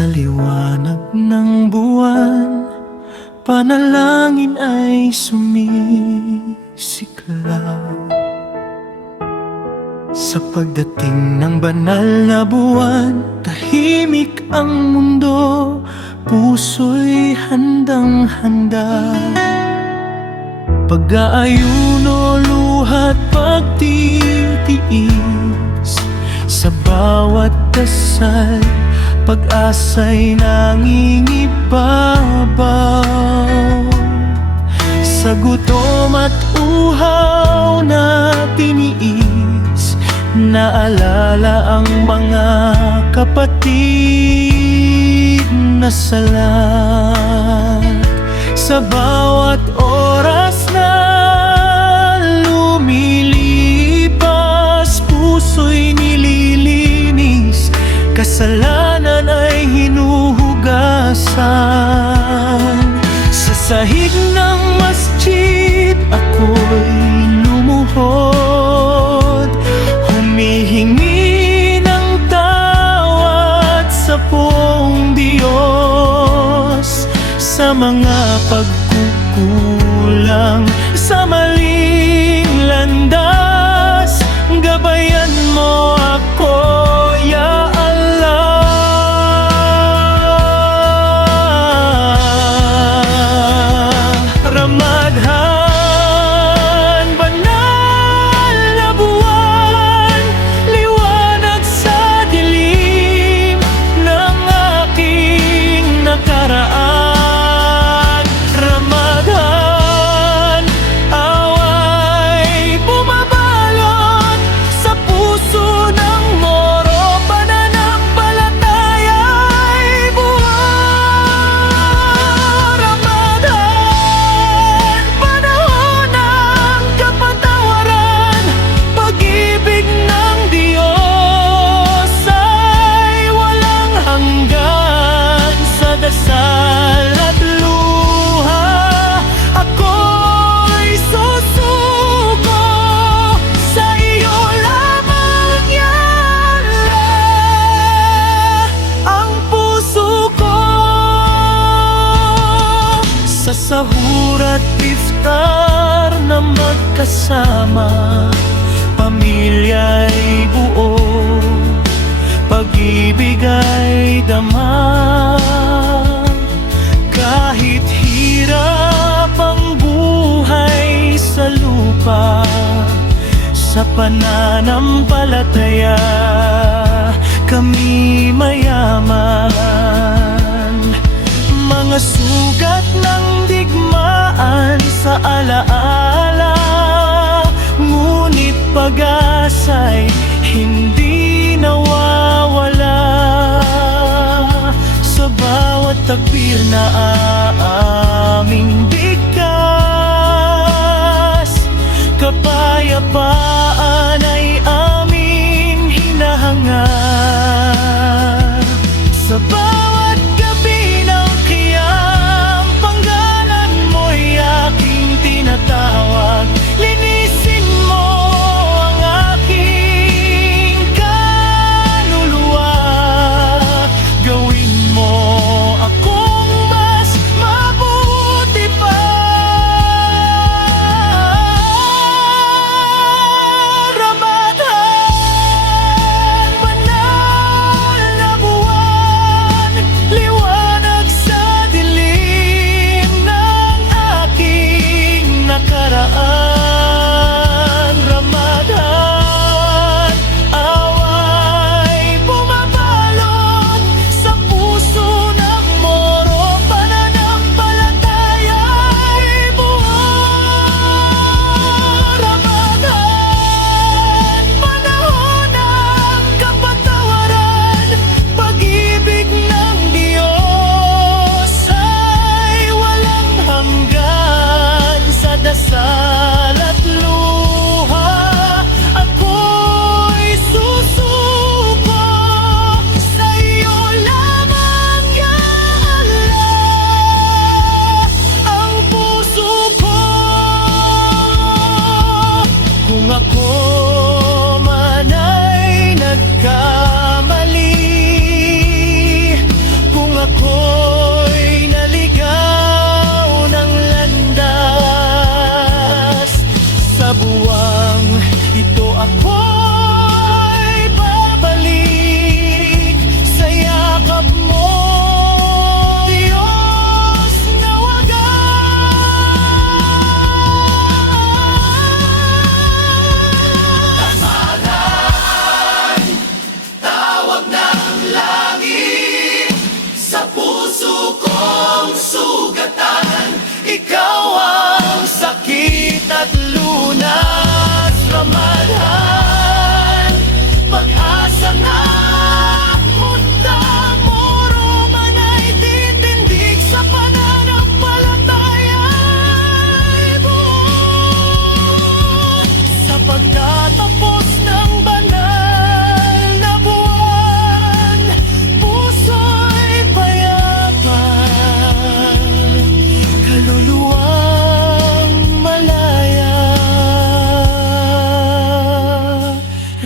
Sa liwanag ng buwan, panalangin ay sumisiklab. Sa pagdating ng banal na buwan, tahimik ang mundo, puso'y handang-handa. Pag-aayuno, luha't pagtitiis, sa bawat dasal, pag-asa'y nangingibabaw. Sa gutom at uhaw na tiniis, naalala ang mga kapatid na salat. Sa bawat oras na lumilipas, puso'y nililinis, kasalanan ay hinuhugasan. Sa sahig ng masjid ako'y lumuhod, humihingi ng tawad sa poong Diyos, sa mga pagkukulang, sa maling landas. Gabayan mo ako, Ya Allah. Ramadhan, banal na buwan, liwanag sa dilim ng aking nakaraan. Ramadhan, away bumabalot sa puso ng moro, pananampalataya'y buwan. Ramadhan, panahon ng kapatawaran, pag-ibig ng Diyos ay walang hanggan. Sa dasal at luha, ako'y susuko sa iyo lamang, Ya Allah, ang puso ko. Sa sahur at iftar na magkasama, pamilya'y buo, pag-ibig ay dama. Kahit hirap ang buhay sa lupa, sa pananampalataya kami mayaman. Mga sugat ng digmaan sa alaala, ngunit pag-asa'y hindi nawawala. Sa bawat takbir na aming bigkas, kapayapaan ay aming hinahangad. Sa bawat gabi ng qiyam, panggalan mo'y aking tinatawag. Linisin mo ang aking kaluluwa, gawin mo akong mas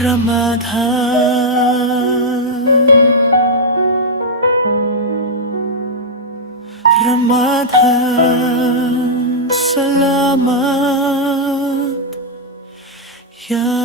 Ramadhan, Ramadhan, salamat ya